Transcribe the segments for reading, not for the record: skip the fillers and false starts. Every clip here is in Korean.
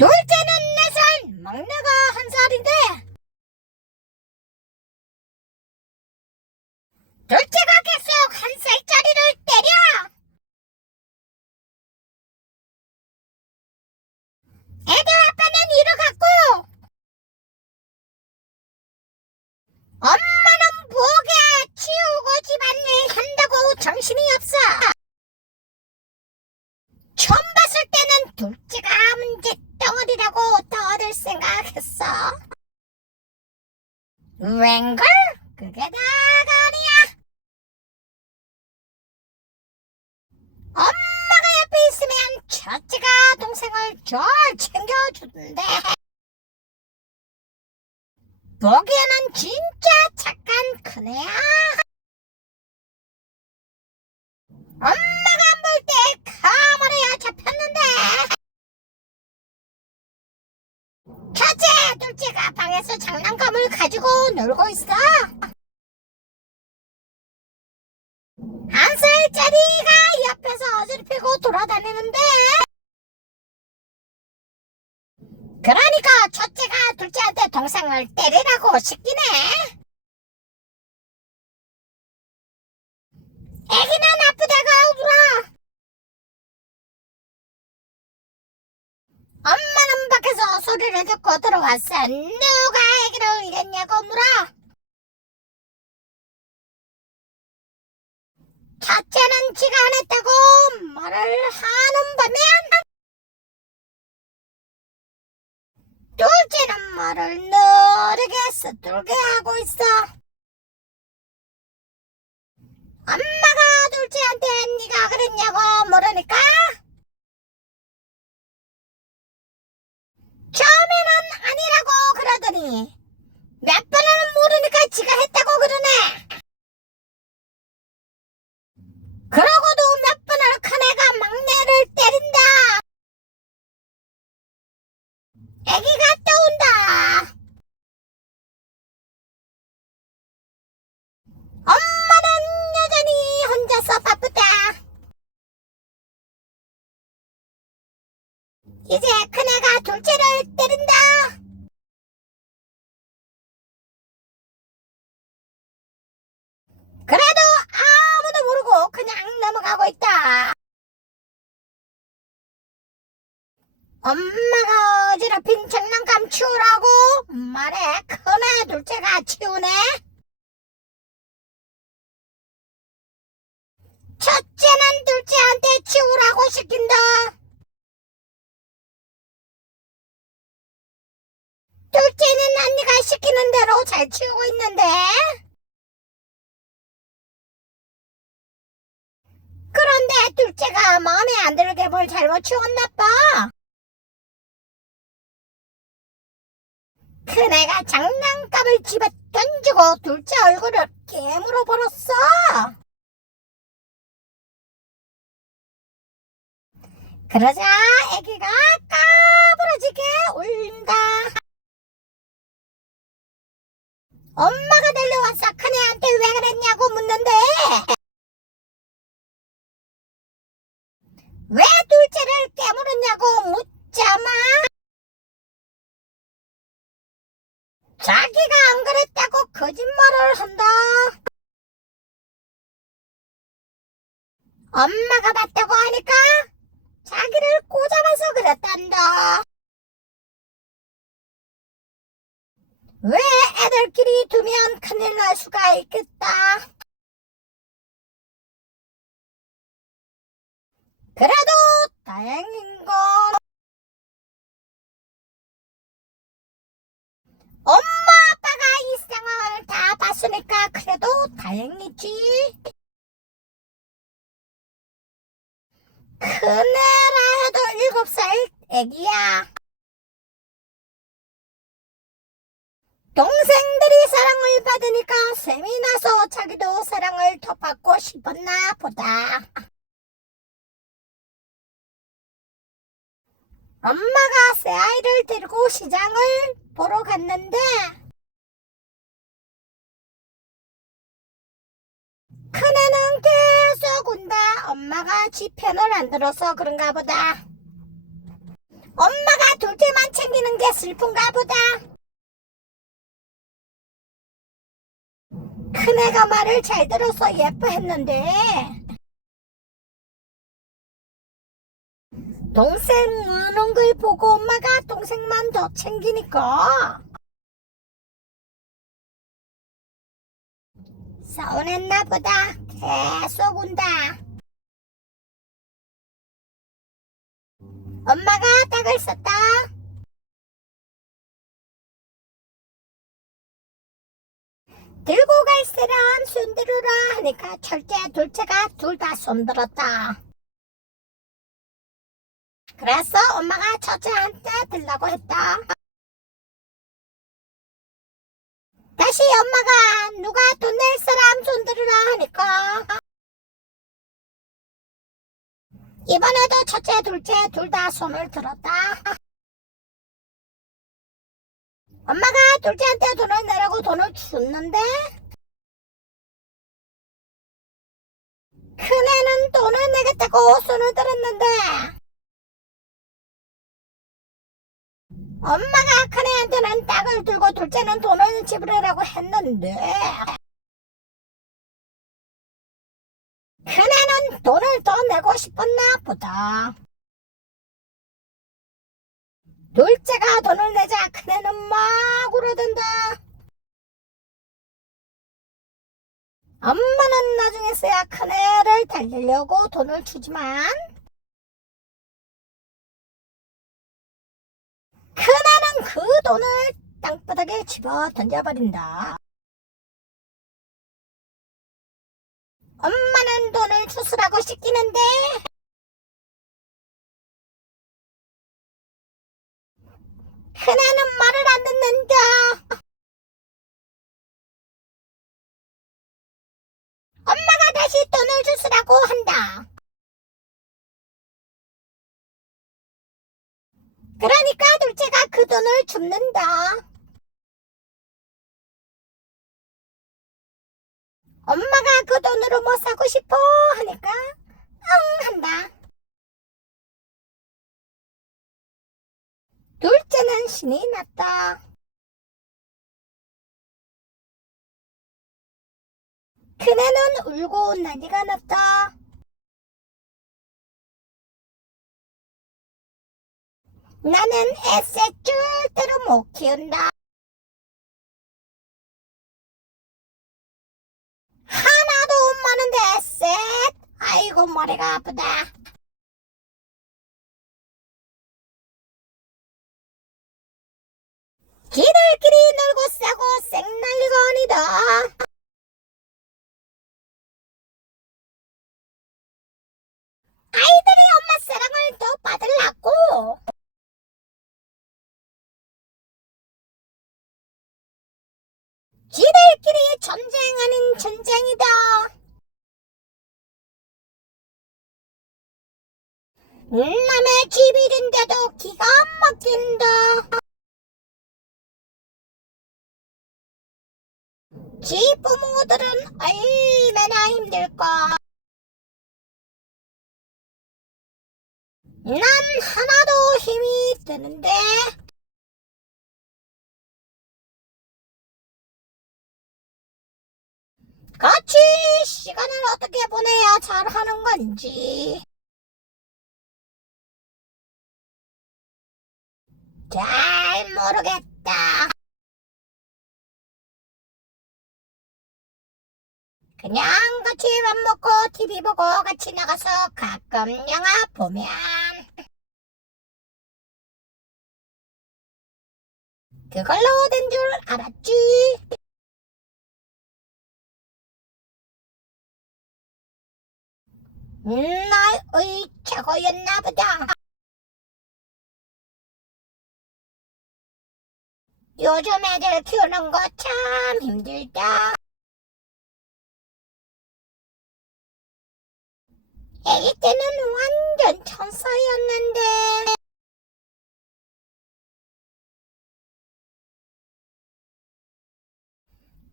둘째는 4살, 막내가 1살인데 둘째가 계속 1살짜리를 때려. 애들 아빠는 일을 갖고 엄마는 목에 치우고 집안일 한다고 정신이 없어. 처음 봤을 때는 둘째가 문제 덩어리라고 떠들 생각했어. 웬걸? 그게 다가 아니야. 엄마가 옆에 있으면 첫째가 동생을 잘 챙겨주던데 보기에는 진짜 착한 큰애야. 엄마가 안 볼 때 카메라에 잡혔는데 첫째, 둘째가 방에서 장난감을 가지고 놀고 있어. 1살짜리가 옆에서 어지럽히고 돌아다니는데 그러니까 첫째가 둘째한테 동생을 때리라고 시키네. 애기는 아프다가 울어. 엄마는 밖에서 소리를 듣고 들어왔어. 누가 애기를 이랬냐고 물어. 첫째는 지가 안 했다고 말을 하는 반면 둘째는 말을 느리게 서툴게 하고 있어. 엄마가 둘째한테 네가 그랬냐고 물으니까 처음에는 아니라고 그러더니 몇 번을 물으니까 지가 했다고 그러네. 그러고도 몇 번을 큰애가 막내를 때린다. 애기가 떠온다. 엄마는 여전히 혼자서 바쁘다. 이제 큰애가 둘째를 때린다. 그래도 아무도 모르고 그냥 넘어가고 있다. 엄마가 어지럽힌 장난감 치우라고 말해 큰애 둘째가 치우네. 첫째는 둘째한테 치우라고 시킨다. 둘째는 언니가 시키는 대로 잘 치우고 있는데 그런데 둘째가 마음에 안 들게 뭘 잘못 치웠나 봐. 큰애가 장난감을 집어 던지고 둘째 얼굴을 깨물어 버렸어. 그러자 애기가 까부러지게 울린다. 엄마가 달려와서 큰애한테 왜 그랬냐고 묻는데 왜 둘째를 깨물었냐고 묻자마 자기가 안 그랬다고 거짓말을 한다. 엄마가 봤다고 하니까 자기를 꼬잡아서 그랬단다. 왜 애들끼리 두면 큰일 날 수가 있겠다. 그래도 다행인 건 엄마 아빠가 이 상황을 다 봤으니까 그래도 다행이지. 큰애라 해도 7살 애기야. 동생들이 사랑을 받으니까 셈이 나서 자기도 사랑을 더 받고 싶었나 보다. 엄마가 새아이를 데리고 시장을 보러 갔는데 큰애는 계속 운다. 엄마가 지 편을 안 들어서 그런가 보다. 엄마가 둘째만 챙기는 게 슬픈가 보다. 큰애가 말을 잘 들어서 예뻐했는데 동생 우는 걸 보고 엄마가 동생만 더 챙기니까 서운했나 보다. 계속 운다. 엄마가 딱을 썼다. 들고 갈 사람 손들으라 하니까 첫째 둘째가 둘 다 손들었다. 그래서 엄마가 첫째한테 들라고 했다. 다시 엄마가 누가 돈 낼 사람 손들으라 하니까 이번에도 첫째 둘째 둘 다 손을 들었다. 엄마가 둘째한테 돈을 내라고 돈을 줬는데 큰애는 돈을 내겠다고 손을 들었는데 엄마가 큰애한테는 딱을 들고 둘째는 돈을 지불하라고 했는데 큰애는 돈을 더 내고 싶었나 보다. 둘째가 돈을 내자 큰애는 막 울어댄다. 엄마는 나중에서야 큰애를 달래려고 돈을 주지만 큰애는 그 돈을 땅바닥에 집어 던져버린다. 엄마는 돈을 주스라고 시키는데 큰애는 말을 안 듣는다. 엄마가 다시 돈을 주스라고 한다. 그러니까 둘째가 그 돈을 줍는다. 엄마가 그 돈으로 뭐 사고 싶어 하니까 응 한다. 둘째는 신이 났다. 큰애는 울고 난리가 났다. 나는 애새 절대로 못 키운다. 하나도 못 마는데 애새. 아이고 머리가 아프다. 지들끼리 놀고 싸고 쌩난리가 아니다. 아이들이 엄마 사랑을 더 받으려고 지들끼리 전쟁 아닌 전쟁이다. 남의 집이른데도 기가 막힌다. 지 부모들은 얼마나 힘들까. 난 하나도 힘이 드는데 같이 시간을 어떻게 보내야 잘하는 건지 잘 모르겠다. 그냥 같이 밥 먹고 TV 보고 같이 나가서 가끔 영화 보면 그걸로 된 줄 알았지. 나의 최고였나 보다. 요즘 애들 키우는 거 참 힘들다. 애기 때는 완전 천사였는데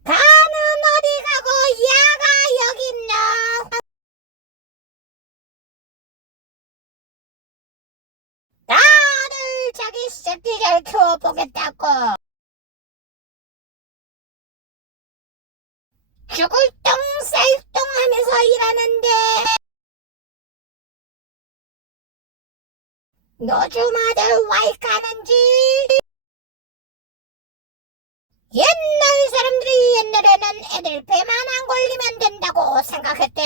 가는 어디 가고 야가 여기 있나. 다들 새끼 잘 키워보겠다고. 죽을 똥 쌀 똥 하면서 일하는데 요즘 아들 와이 까는지. 옛날 사람들이 옛날에는 애들 배만 안 걸리면 된다고 생각했대.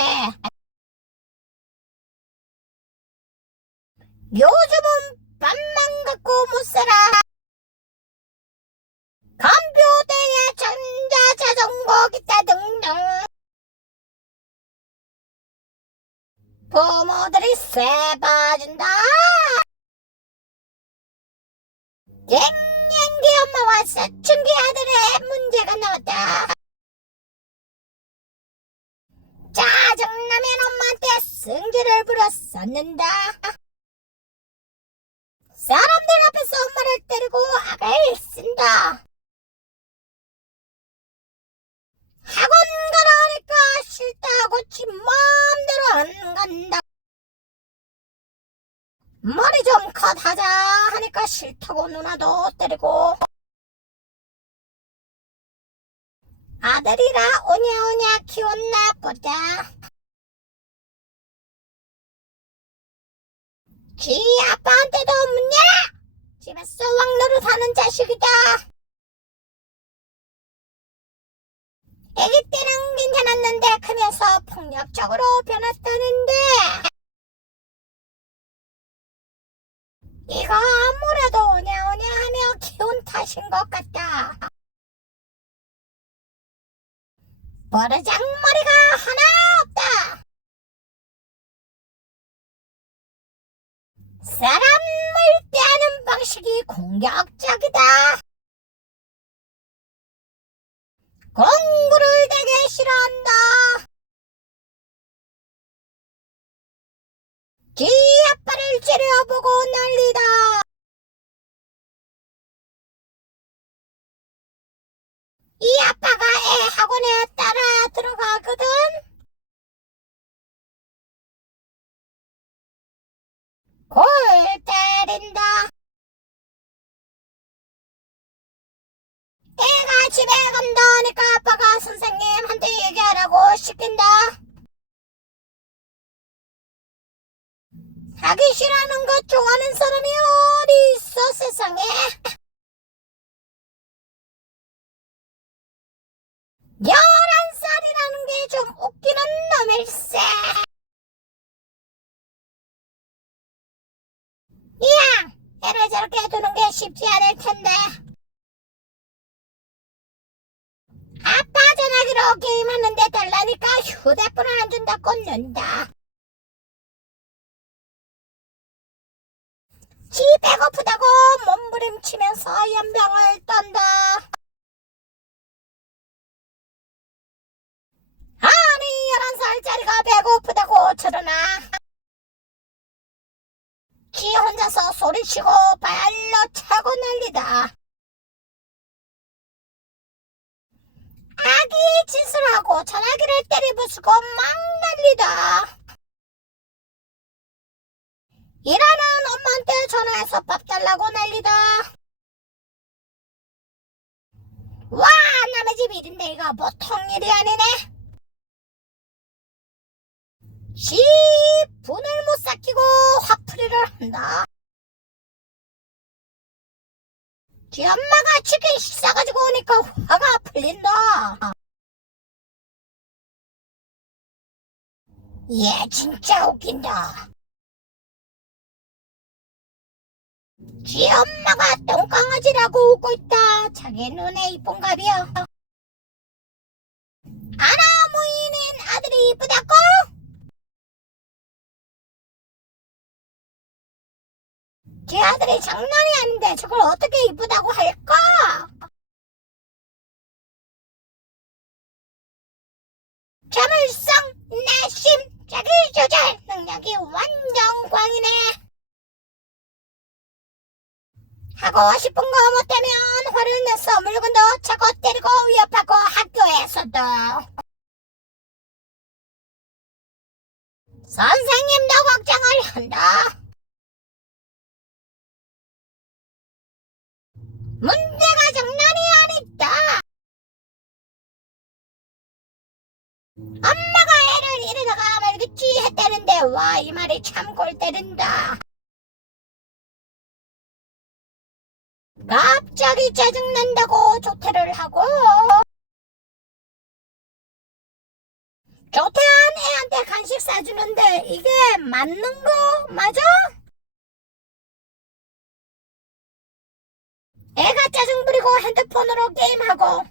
요즘은 밥만 갖고 못 살아. 컴퓨터에 전자자전거 기타 등등. 부모들이 쇠 봐준다. 갱년기 엄마와 사춘기 아들의 문제가 나왔다. 짜증나면 엄마한테 승질을 부렸었는다. 사람들 앞에서 엄마를 때리고 악을 쓴다. 학원 가라 하니까 싫다고 지 마음대로 안 간다. 머리 좀 컷하자 하니까 싫다고 누나도 때리고. 아들이라 오냐오냐 키웠나 보다. 지 아빠한테도 문제라. 집에서 왕노릇 하는 자식이다. 애기 때는 괜찮았는데 크면서 폭력적으로 변했다는데 이거 아무래도 오냐오냐 하며 키운 탓인 것 같다. 버르장머리가 하나 없다. 사람을 대하는 방식이 공격적이다. 공부를 되게 싫어한다. 지 아빠를 째려보고 난리다. 이 아빠가 애 학원에 따라 들어가거든. 골 때린다. 애가 집에 간다 하니까 아빠가 선생님한테 얘기하라고 시킨다. 하기 싫어하는 거 좋아하는 사람이 어디 있어 세상에. 11살이라는 게 좀 웃기는 놈일세. 이야, 애를 저렇게 두는 게 쉽지 않을 텐데. 아빠 전화기로 게임하는데 달라니까 휴대폰을 안 준다고 는다. 지 배고프다고 몸부림치면서 연병을 떤다. 아니 11살짜리가 배고프다고 저러나. 지 혼자서 소리치고 발로 차고 난리다. 아기 짓을 하고 전화기를 때리부수고 막 난리다. 일하는 엄마한테 전화해서 밥 달라고 난리다. 와, 남의 집 일인데 이거 보통 일이 아니네. 지 분을 못 삭히고 화풀이를 한다. 지 엄마가 치킨 싸가지고 오니까 화가 풀린다. 얘 진짜 웃긴다. 지 엄마가 똥강아지라고 웃고 있다. 자기 눈에 이쁜가비여. 아나무인인 아들이 이쁘다고? 지 아들이 장난이 아닌데 저걸 어떻게 이쁘다고 할까? 자물성, 내심, 자기조절 능력이 완전 광이네. 하고 싶은 거 못하면 화를 내서 물건도 차고 때리고 위협하고 학교에서도. 선생님도 걱정을 한다. 문제가 장난이 아니다. 엄마가 애를 이러다가 말겠지 했다는데 와 이 말이 참 골 때린다. 갑자기 짜증난다고 조퇴를 하고 조퇴한 애한테 간식 사주는데 이게 맞는 거 맞아? 애가 짜증 부리고 핸드폰으로 게임하고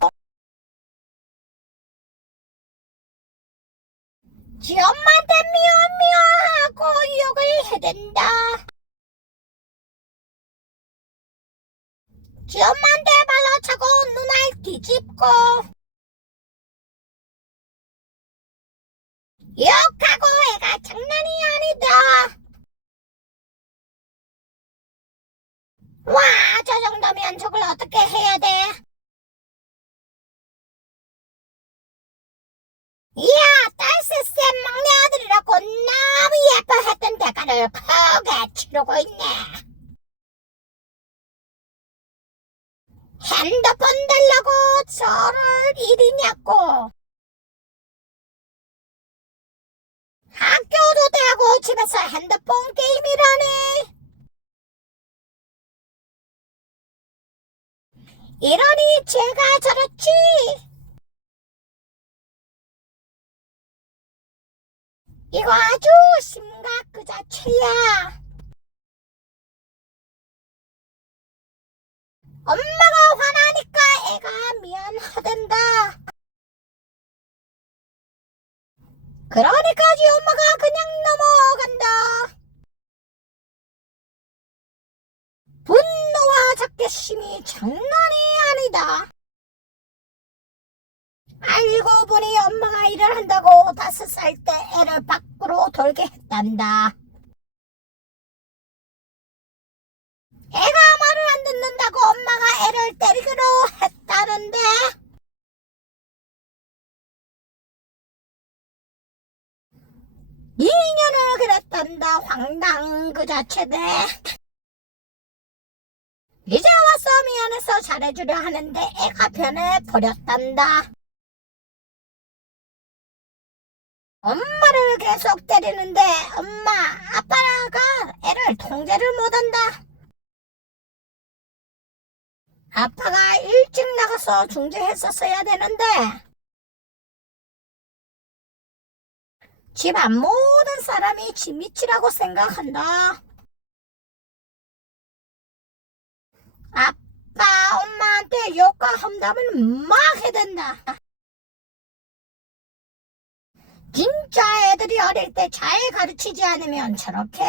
지 엄마한테 미워미워하고 욕을 해댄다. 지 엄마한테 발로 차고 눈알 뒤집고 욕하고 애가 장난이 아니다. 와, 저 정도면 저걸 어떻게 해야 돼? 이야, 딸셋 막내 아들이라고 너무 예뻐했던 대가를 크게 치르고 있네. 핸드폰 달라고 저럴 일이냐고. 학교도 대고 집에서 핸드폰 게임이라니. 이러니 제가 저렇지. 이거 아주 심각 그 자체야. 엄마가 화나니까 애가 미안하단다. 그러니까 지 엄마가 그냥 넘어간다. 분노와 적개심이 장난이 아니다. 알고 보니 엄마가 일을 한다고 5살 때 애를 밖으로 돌게 했단다. 애가 말을 안 듣는다고 엄마가 애를 때리기로 했다는데 2년을 그랬단다. 황당 그 자체네. 이제 와서 미안해서 잘해주려 하는데 애가 변해버렸단다. 엄마를 계속 때리는데 엄마, 아빠가 애를 통제를 못한다. 아빠가 일찍 나가서 중재했었어야 되는데 집안 모든 사람이 지 밑이라고 생각한다. 아빠, 엄마한테 욕과 험담을 막 해댄다. 진짜 애들이 어릴 때 잘 가르치지 않으면 저렇게?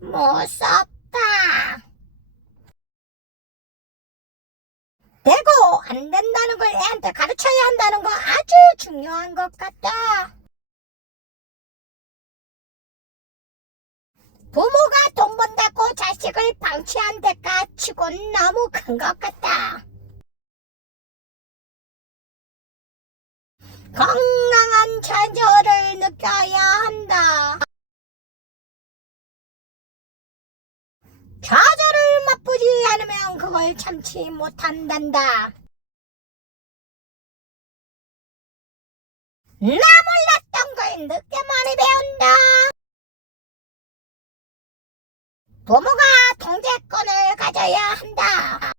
무섭다. 되고 안 된다는 걸 애한테 가르쳐야 한다는 거 아주 중요한 것 같다. 부모가 돈 번다고 자식을 방치한 대가 치곤 너무 큰 것 같다. 건강한 자녀를 느껴야 한다. 좌절을 맛보지 않으면 그걸 참지 못한단다. 나 몰랐던 걸 늦게 많이 배운다. 부모가 통제권을 가져야 한다.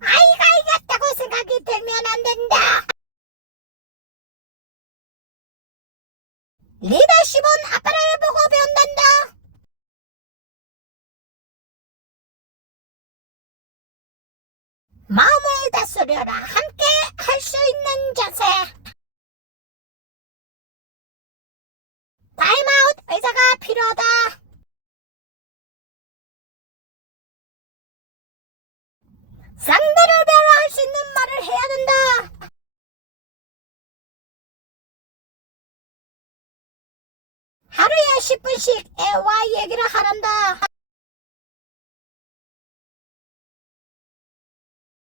아이가 이겼다고 생각이 들면 안 된다. 리더십은 아빠를 보고 배운단다. 마음을 다스려라. 함께 할 수 있는 자세. 타임아웃 의사가 필요하다. 상대를 배려할 수 있는 말을 해야 된다. 하루에 10분씩 애와 얘기를 하란다.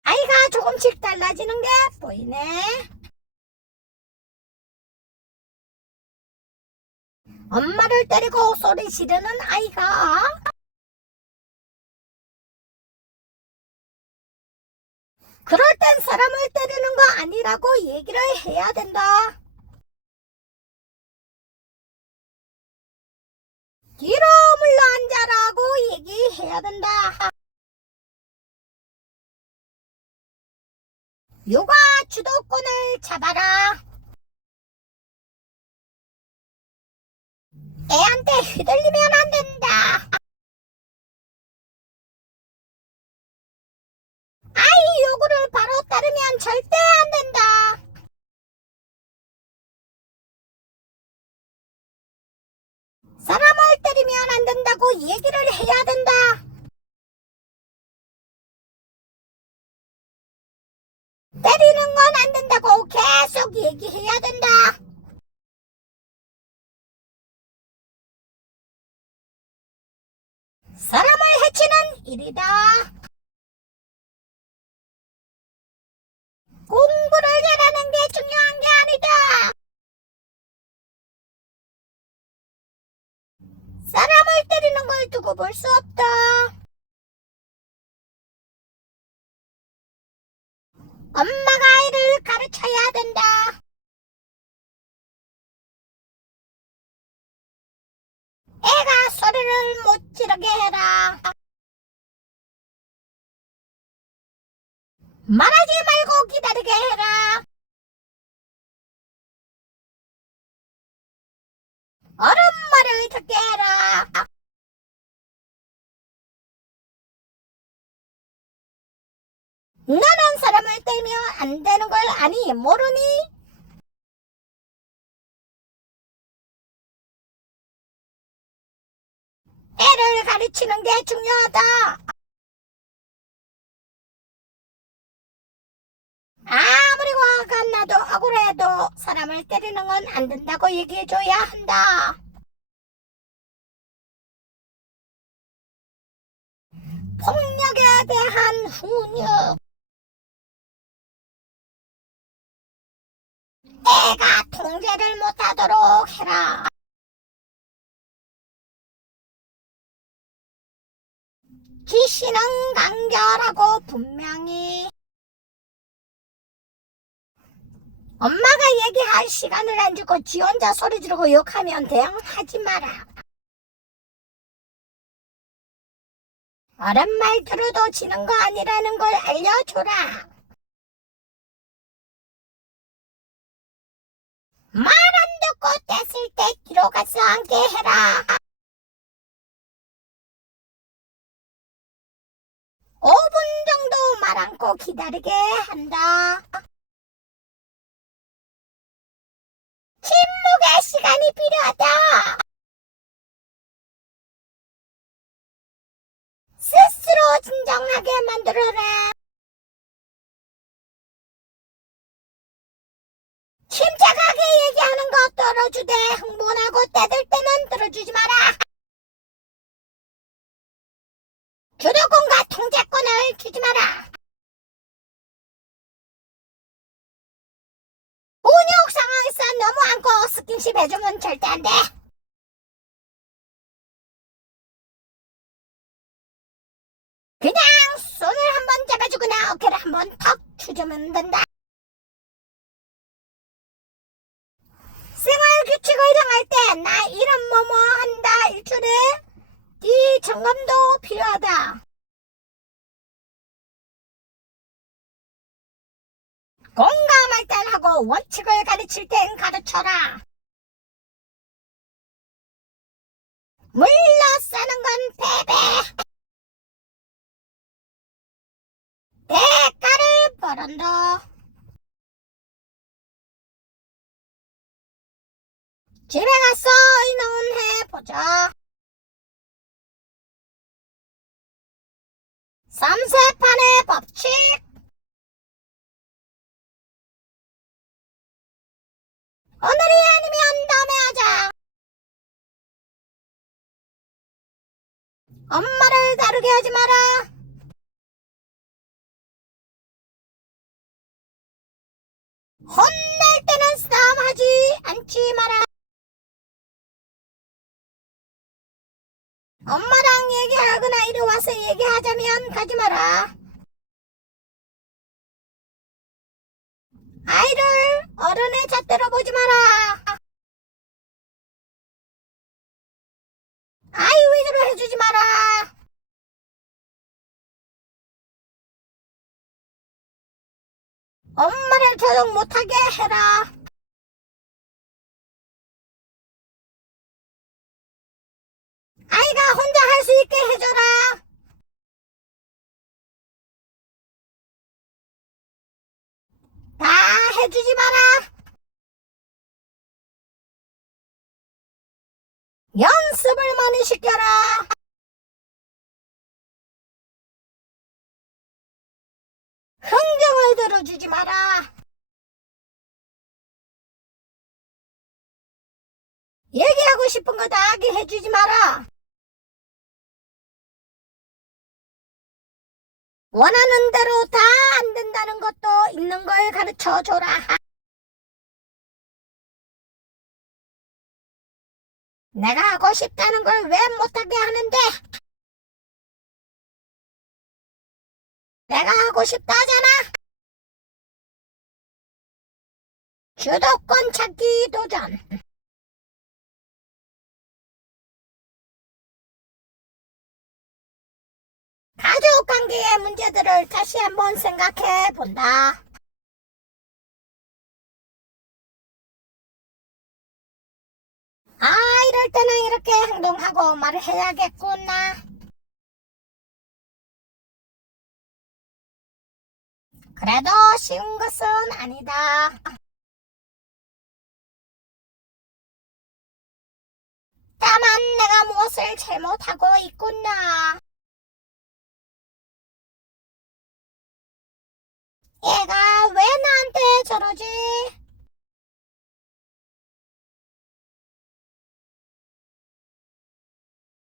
아이가 조금씩 달라지는 게 보이네. 엄마를 때리고 소리 지르는 아이가 그럴 땐 사람을 때리는 거 아니라고 얘기를 해야 된다. 뒤로 물러앉아라고 얘기해야 된다. 육아 주도권을 잡아라. 애한테 휘둘리면 안 된다. 아이 요구를 바로 따르면 절대 안 된다. 사람을 때리면 안 된다고 얘기를 해야 된다. 때리는 건 안 된다고 계속 얘기해야 된다. 사람을 해치는 일이다. 공부를 잘하는 게 중요한 게 아니다. 사람을 때리는 걸 두고 볼 수 없다. 엄마가 아이를 가르쳐야 된다. 애가 소리를 못 지르게 해라. 말하지 말고 기다리게 해라. 어른 말을 듣게 해라. 너는 사람을 때리면 안 되는 걸 아니 모르니? 애를 가르치는 게 중요하다. 아무리 화가 나도 억울해도 사람을 때리는 건 안 된다고 얘기해줘야 한다. 폭력에 대한 훈육. 애가 통제를 못하도록 해라. 지시는 간결하고 분명히. 엄마가 얘기할 시간을 안 주고 지 혼자 소리 지르고 욕하면 대응하지 마라. 어른 말 들어도 지는 거 아니라는 걸 알려줘라. 말 안 듣고 뗐을 때 뒤로 가서 앉게 해라. 5분 정도 말 않고 기다리게 한다. 침묵의 시간이 필요하다. 스스로 진정하게 만들어라. 침착하게 얘기하는 거 떨어주되 흥분하고 떼들 때는 들어주지 마라. 주도권과 통제권을 주지 마라. 훈육 상황에서 너무 안고 스킨십 해주면 절대 안 돼. 그냥 손을 한번 잡아주거나 어깨를 한번 턱 추주면 된다. 생활 규칙을 정할 때 나 이런 뭐뭐 한다 일주일에 이 점검도 필요하다. 공감할 땐 하고 원칙을 가르칠 땐 가르쳐라. 물러서는 건 패배. 대가를 벌한다. 집에 가서 의논해보자. 3세판의 법칙. 오늘이 아니면 다음에 하자. 엄마를 다르게 하지 마라. 혼낼 때는 싸움하지 않지 마라. 엄마랑 얘기하거나 이리 와서 얘기하자면 가지 마라. 아이를 어른의 잣대로 보지 마라. 아이 위주로 해주지 마라. 엄마를 조종 못하게 해라. 아이가 혼자 할 수 있게 해줘라. 다 해주지 마라. 연습을 많이 시켜라. 흥정을 들어주지 마라. 얘기하고 싶은 거 다 하게 해주지 마라. 원하는 대로 다 안 된다는 것도 있는 걸 가르쳐 줘라. 내가 하고 싶다는 걸 왜 못하게 하는데? 내가 하고 싶다잖아. 주도권 찾기 도전. 가족 관계의 문제들을 다시 한번 생각해 본다. 아, 이럴 때는 이렇게 행동하고 말을 해야겠구나. 그래도 쉬운 것은 아니다. 다만 내가 무엇을 잘못하고 있구나. 얘가 왜 나한테 저러지?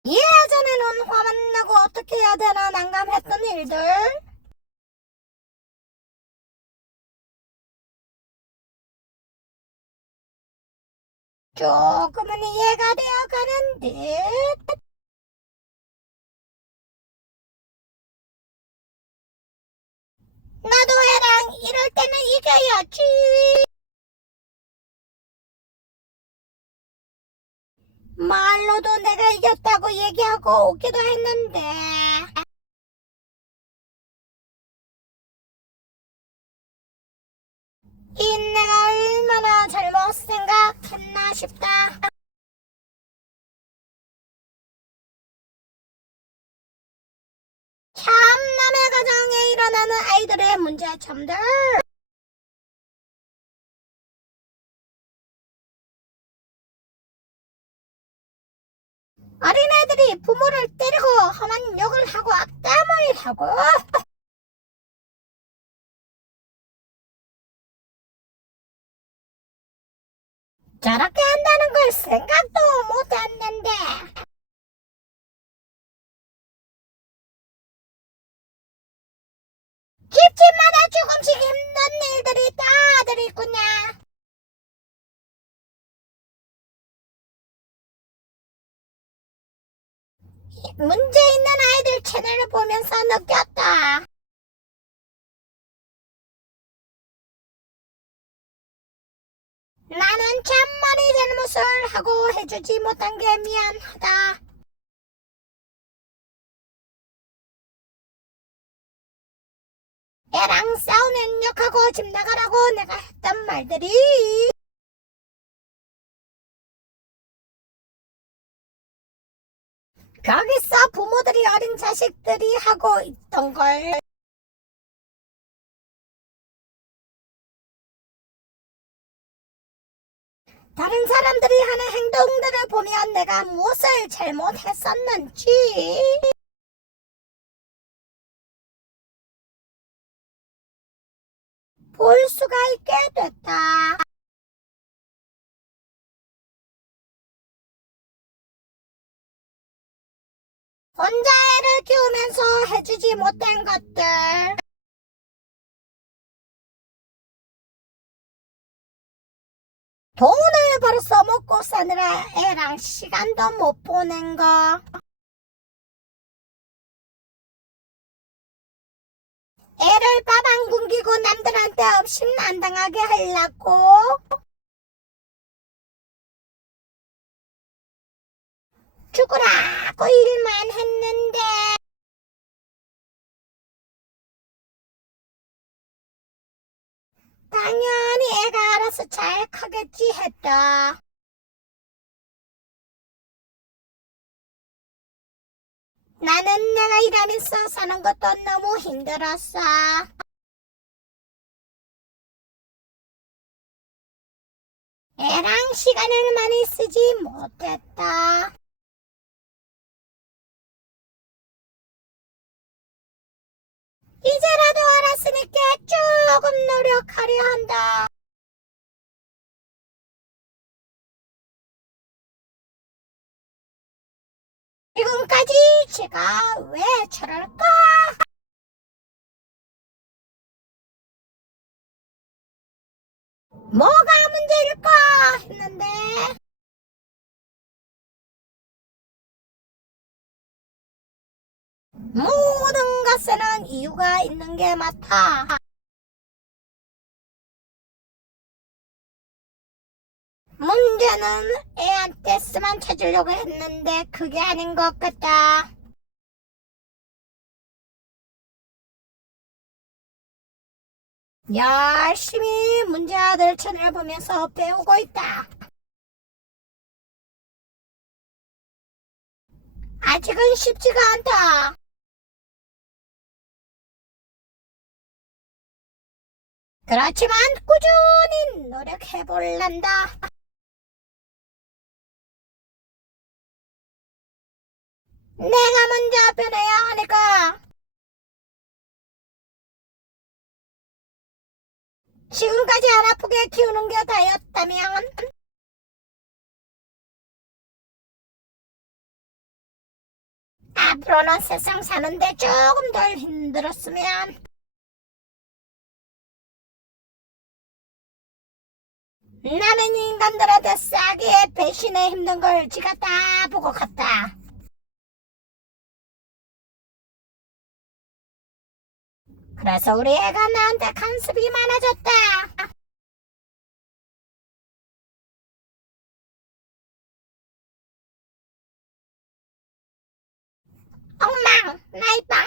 예전에는 화만 나고 어떻게 해야 되나 난감했던 일들. 조금은 이해가 되어가는 듯. 나도 애랑 이럴 때는 이겨야지. 말로도 내가 이겼다고 얘기하고 오기도 했는데. 내가 얼마나 잘못 생각했나 싶다. 참 남의 가정에 일어나는 아이들의 문제점들. 어린애들이 부모를 때리고 험한 욕을 하고 악담을 하고 저렇게 한다는 걸 생각도 못했는데. 집집마다 조금씩 힘든 일들이 다들 있구나. 문제 있는 아이들 채널을 보면서 느꼈다. 나는 참말이 잘못을 하고 해주지 못한 게 미안하다. 애랑 싸우는 욕하고 집 나가라고 내가 했던 말들이 거기서 부모들이 어린 자식들이 하고 있던 걸 다른 사람들이 하는 행동들을 보면 내가 무엇을 잘못했었는지 볼 수가 있게 됐다. 혼자 애를 키우면서 해주지 못한 것들. 돈을 벌어서 먹고 사느라 애랑 시간도 못 보낸 거. 애를 밥 안 굶기고 남들한테 업신 안 당하게 하려고. 죽으라고 일만 했는데. 당연히 애가 알아서 잘 크겠지 했다. 나는 내가 일하면서 사는 것도 너무 힘들었어. 애랑 시간을 많이 쓰지 못했다. 이제라도 알았으니까 조금 노력하려 한다. 지금까지 제가 왜 저럴까? 뭐가 문제일까 했는데 모든 것에는 이유가 있는 게 맞다. 문제는 애한테 스만 찾으려고 했는데 그게 아닌 것 같다. 열심히 문제아들 채널 보면서 배우고 있다. 아직은 쉽지가 않다. 그렇지만 꾸준히 노력해볼란다. 내가 먼저 변해야 하니까. 지금까지 안 아프게 키우는 게 다였다면 앞으로는 세상 사는데 조금 덜 힘들었으면. 나는 인간들한테 싸게 배신에 힘든 걸 지가 다 보고 갔다. 그래서 우리 애가 나한테 간섭이 많아졌다. 엉망, 나이 빵.